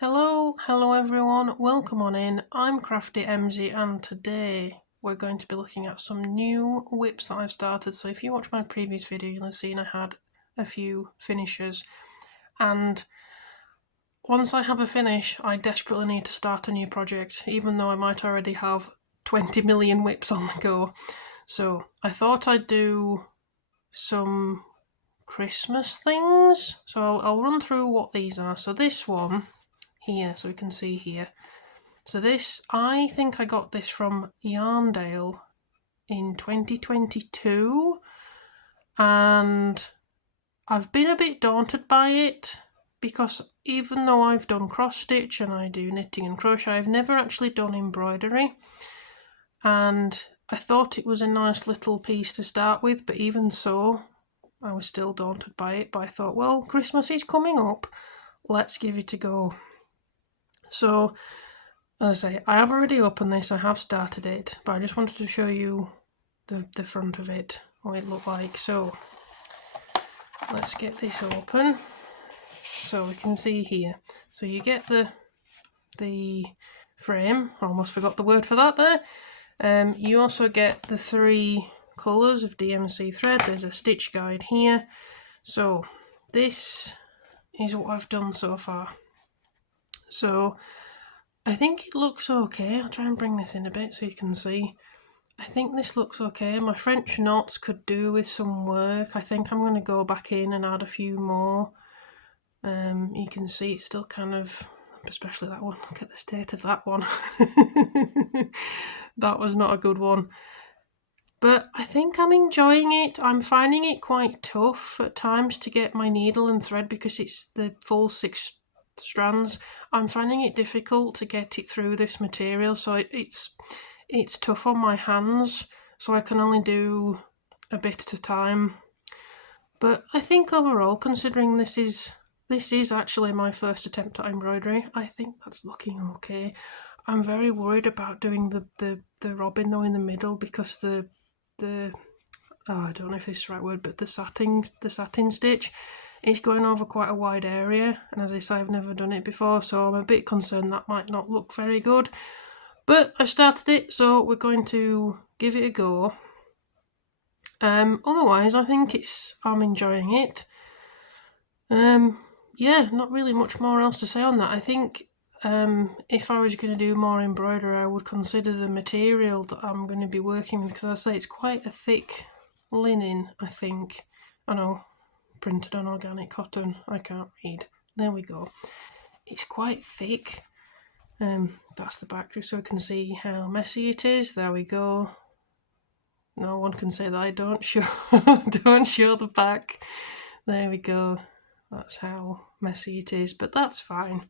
Hello everyone, welcome on in. I'm Crafty MZ and today we're going to be looking at some new whips that I've started. So if you watch my previous video, you'll have seen I had a few finishes, and once I have a finish, I desperately need to start a new project, even though I might already have 20 million whips on the go. So I thought I'd do some Christmas things. So I'll run through what these are. So this one here, so we can see here. So this, I think I got this from Yarndale in 2022, and I've been a bit daunted by it because even though I've done cross stitch and I do knitting and crochet, I've never actually done embroidery, and I thought it was a nice little piece to start with, but even so I was still daunted by it. But I thought, well, Christmas is coming up, let's give it a go. So as I say, I have already opened this, I have started it, but I just wanted to show you the front of it, what it looked like. So let's get this open so we can see here. So you get the frame, I almost forgot the word for that there. You also get the 3 colours of DMC thread. There's a stitch guide here. So this is what I've done so far. So I think it looks okay. I'll try and bring this in a bit so you can see. I think this looks okay. My French knots could do with some work. I think I'm going to go back in and add a few more. You can see it's still kind of, especially that one. Look at the state of that one. That was not a good one. But I think I'm enjoying it. I'm finding it quite tough at times to get my needle and thread because it's the full 6 strands. I'm finding it difficult to get it through this material, so it's tough on my hands, so I can only do a bit at a time. But I think overall, considering this is actually my first attempt at embroidery, I think that's looking okay. I'm very worried about doing the robin though in the middle because I don't know if this is the right word, but the satin stitch is going over quite a wide area, and as I say, I've never done it before, so I'm a bit concerned that might not look very good. But I've started it, so we're going to give it a go. Otherwise, I think I'm enjoying it. Yeah, not really much more else to say on that. I think if I was going to do more embroidery, I would consider the material that I'm going to be working with, because I say it's quite a thick linen, I think. I know, printed on organic cotton. I can't read. There we go. It's quite thick. That's the back, just so we can see how messy it is. There we go. No one can say that I don't show don't show the back. There we go. That's how messy it is, but that's fine.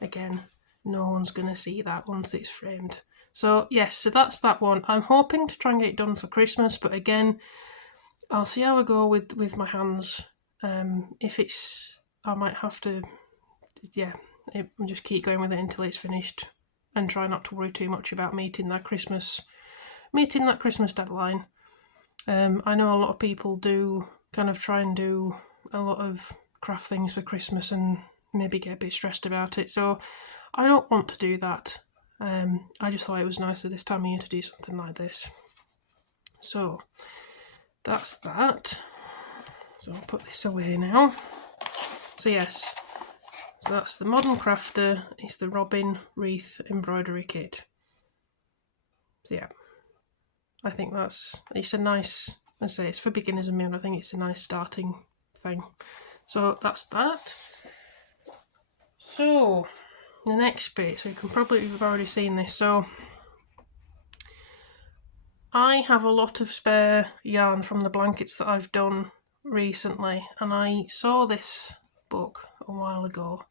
Again, no one's going to see that once it's framed. So yes, so that's that one. I'm hoping to try and get it done for Christmas, but again, I'll see how I go with my hands. If it's, I might have to, just keep going with it until it's finished, and try not to worry too much about meeting that Christmas deadline. I know a lot of people do kind of try and do a lot of craft things for Christmas and maybe get a bit stressed about it, so I don't want to do that. I just thought it was nicer this time of year to do something like this. So that's that. So I'll put this away now. So yes, so that's the Modern Crafter. It's the Robin Wreath embroidery kit. So yeah, I think it's a nice, let's say it's for beginners and me, and I think it's a nice starting thing. So that's that. So the next bit, so you've already seen this. So I have a lot of spare yarn from the blankets that I've done recently, and I saw this book a while ago,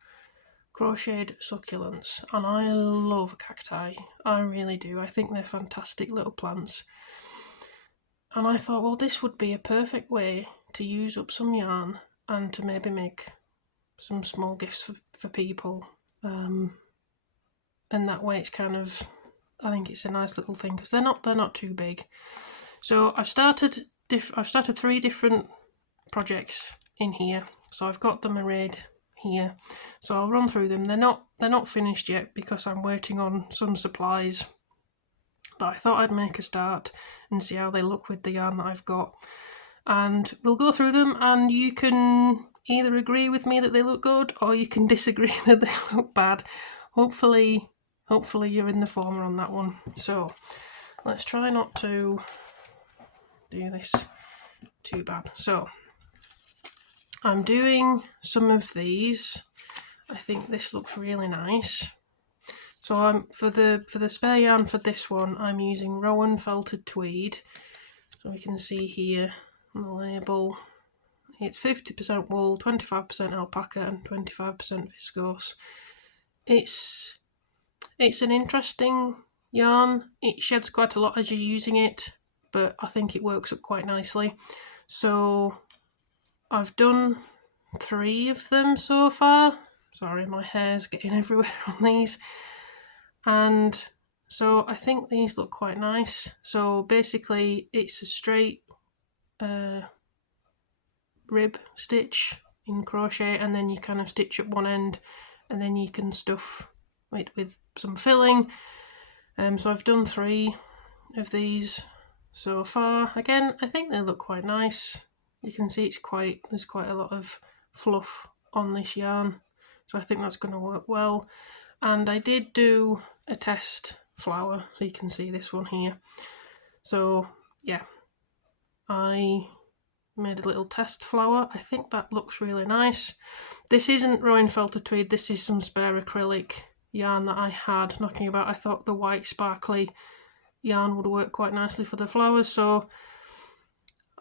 Crocheted Succulents, and I love cacti. I really do. I think they're fantastic little plants. And I thought, well, this would be a perfect way to use up some yarn and to maybe make some small gifts for people. And that way it's kind of, I think it's a nice little thing because they're not too big. So I've started 3 different projects in here. So I've got them arrayed here. So I'll run through them. They're not finished yet because I'm waiting on some supplies, but I thought I'd make a start and see how they look with the yarn that I've got, and we'll go through them, and you can either agree with me that they look good or you can disagree that they look bad. Hopefully you're in the former on that one. So let's try not to do this too bad. So I'm doing some of these. I think this looks really nice. So I'm for the spare yarn for this one, I'm using Rowan felted tweed. So we can see here on the label, it's 50% wool, 25% alpaca, and 25% viscose. It's an interesting yarn. It sheds quite a lot as you're using it, but I think it works up quite nicely. So I've done 3 of them so far. Sorry, my hair's getting everywhere on these. And so I think these look quite nice. So basically it's a straight rib stitch in crochet, and then you kind of stitch at one end, and then you can stuff it with some filling. So I've done 3 of these so far. Again, I think they look quite nice. You can see there's quite a lot of fluff on this yarn, so I think that's going to work well. And I did do a test flower, so you can see this one here. So yeah, I made a little test flower. I think that looks really nice. This isn't Rowan felted tweed, this is some spare acrylic yarn that I had knocking about. I thought the white sparkly yarn would work quite nicely for the flowers, so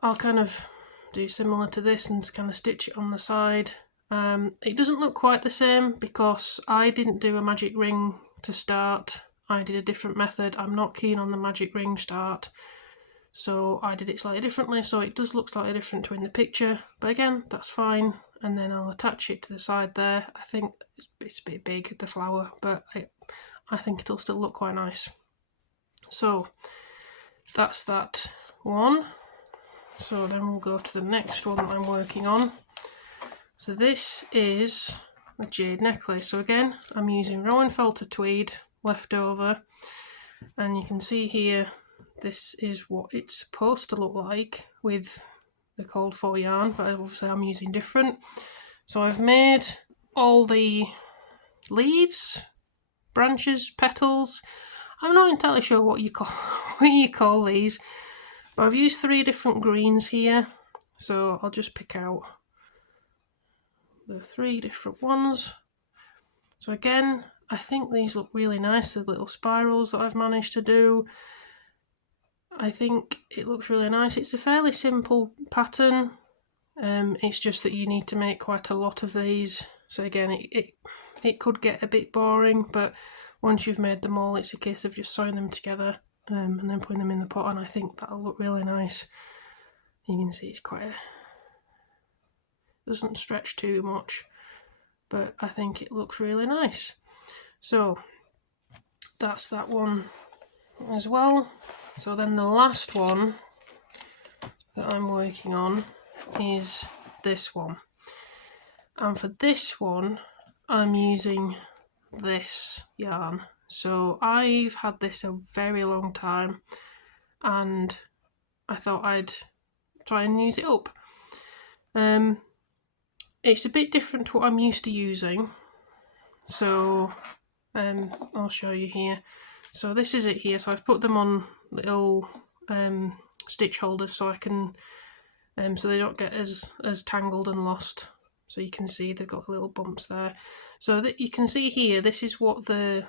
I'll kind of do similar to this and kind of stitch it on the side. It doesn't look quite the same because I didn't do a magic ring to start. I did a different method. I'm not keen on the magic ring start, so I did it slightly differently, so it does look slightly different to in the picture, but again, that's fine. And then I'll attach it to the side there. I think it's a bit big, the flower, but I think it'll still look quite nice. So that's that one. So then we'll go to the next one that I'm working on. So this is a jade necklace. So again, I'm using Rowan felted tweed left over, and you can see here this is what it's supposed to look like with the called for yarn, but obviously I'm using different. So I've made all the leaves, branches, petals. I'm not entirely sure what you call these, but I've used 3 different greens here, so I'll just pick out the 3 different ones. So again, I think these look really nice, the little spirals that I've managed to do. I think it looks really nice. It's a fairly simple pattern. It's just that you need to make quite a lot of these. So again, it could get a bit boring, but once you've made them all, it's a case of just sewing them together and then putting them in the pot, and I think that'll look really nice. You can see it's doesn't stretch too much, but I think it looks really nice. So that's that one as well. So then the last one that I'm working on is this one, and for this one I'm using this yarn. So I've had this a very long time, and I thought I'd try and use it up. It's a bit different to what I'm used to using, so I'll show you here. So this is it here. So I've put them on little stitch holders so I can so they don't get as tangled and lost. So you can see they've got little bumps there. So that you can see here, this is what the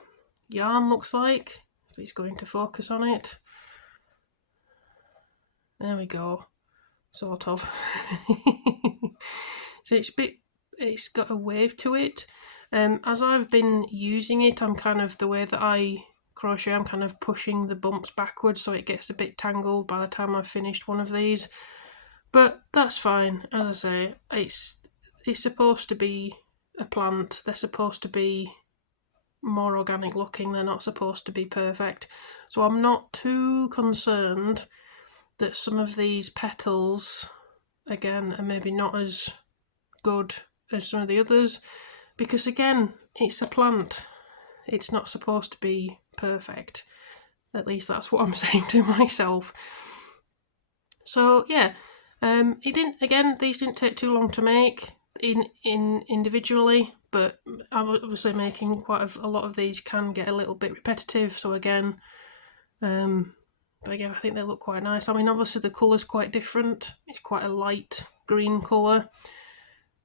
yarn looks like. If it's going to focus on it. There we go. Sort of. So it's got a wave to it. As I've been using it, I'm kind of, the way that I crochet, I'm kind of pushing the bumps backwards so it gets a bit tangled by the time I've finished one of these. But that's fine. As I say, it's supposed to be a plant. They're supposed to be more organic looking. They're not supposed to be perfect. So I'm not too concerned that some of these petals, again, are maybe not as good as some of the others, because again, it's a plant. It's not supposed to be perfect. At least that's what I'm saying to myself. So yeah, these didn't take too long to make individually, but obviously making quite a lot of these can get a little bit repetitive. So again, but again, I think they look quite nice. I mean, obviously the colour's quite different. It's quite a light green colour.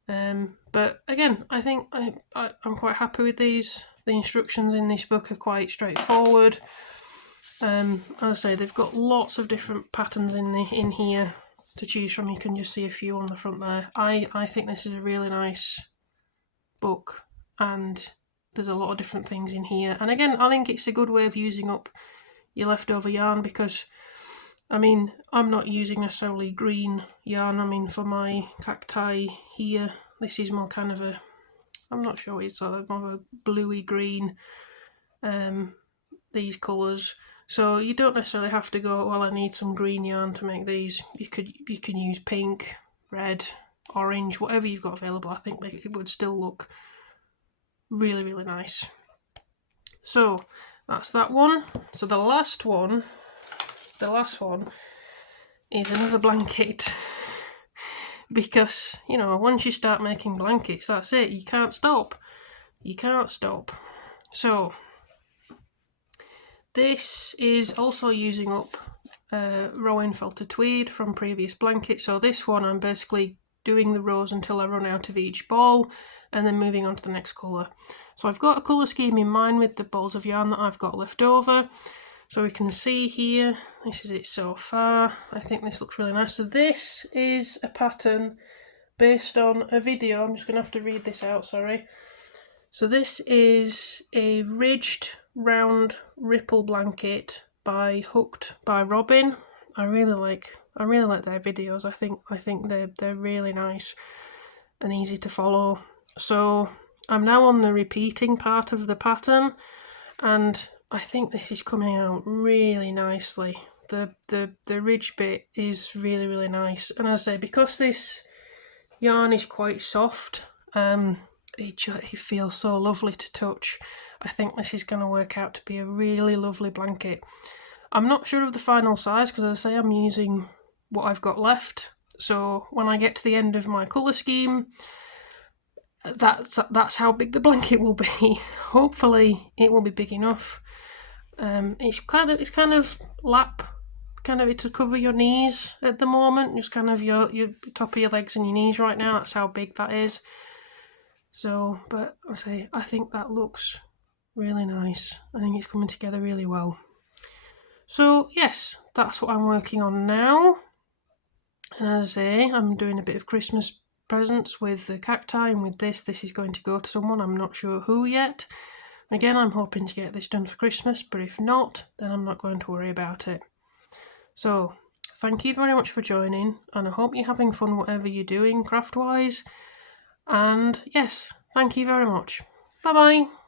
But again, I think I'm quite happy with these. The instructions in this book are quite straightforward. As I say, they've got lots of different patterns in here to choose from. You can just see a few on the front there. I think this is a really nice book, and there's a lot of different things in here. And again, I think it's a good way of using up your leftover yarn, because I mean, I'm not using necessarily green yarn. I mean, for my cacti here, this is more kind of a, I'm not sure, it's sort of more of a bluey green, these colours. So you don't necessarily have to go, well, I need some green yarn to make these. You can use pink, red, orange, whatever you've got available. I think it would still look really, really nice. So that's that one. So the last one is another blanket. Because, you know, once you start making blankets, that's it. You can't stop. You can't stop. So this is also using up Rowan Felted Tweed from previous blankets. So this one, I'm basically doing the rows until I run out of each ball, and then moving on to the next colour. So I've got a colour scheme in mind with the balls of yarn that I've got left over. So we can see here, this is it so far. I think this looks really nice. So this is a pattern based on a video. I'm just going to have to read this out, sorry. So this is a ridged round ripple blanket by Hooked by Robin. I really like their videos. I think they're really nice and easy to follow. So I'm now on the repeating part of the pattern, and I think this is coming out really nicely. The ridge bit is really, really nice. And as I say, because this yarn is quite soft, it feels so lovely to touch. I think this is going to work out to be a really lovely blanket. I'm not sure of the final size, because as I say, I'm using what I've got left. So when I get to the end of my colour scheme, that's how big the blanket will be. Hopefully it will be big enough. It's kind of lap, kind of to cover your knees at the moment, just kind of your top of your legs and your knees right now. That's how big that is. So, but I think that looks really nice. I think it's coming together really well. So yes, that's what I'm working on now. And as I say, I'm doing a bit of Christmas presents with the cacti, and with this is going to go to someone. I'm not sure who yet. Again, I'm hoping to get this done for Christmas, but if not, then I'm not going to worry about it. So, thank you very much for joining, and I hope you're having fun whatever you're doing craft-wise. And yes, thank you very much. Bye-bye.